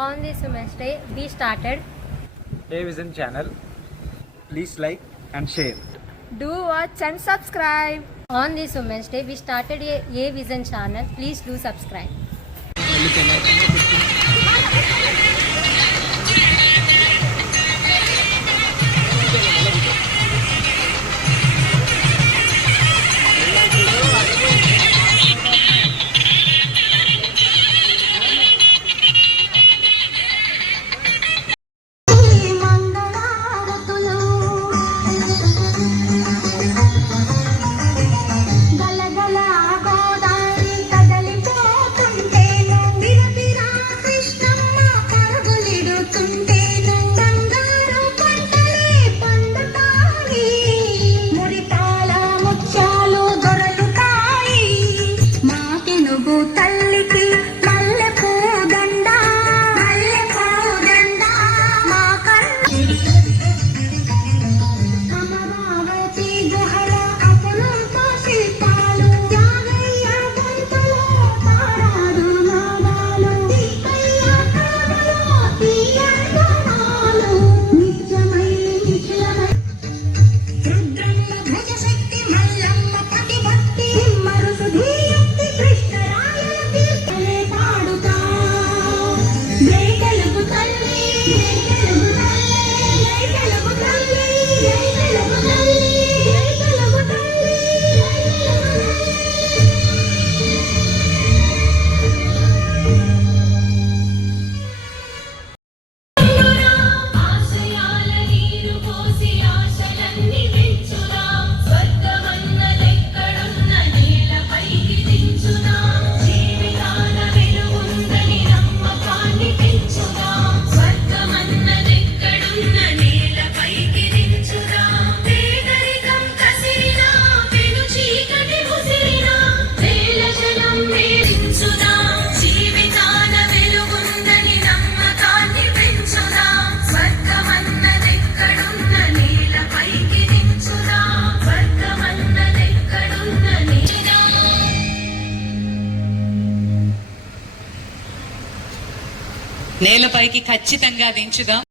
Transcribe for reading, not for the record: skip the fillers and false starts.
On this Wednesday, we started A Vision channel. Please like and share. Do watch and subscribe. On this Wednesday, we started a Vision channel. Please do subscribe. నేలపైకి ఖచ్చితంగా దించుదాం.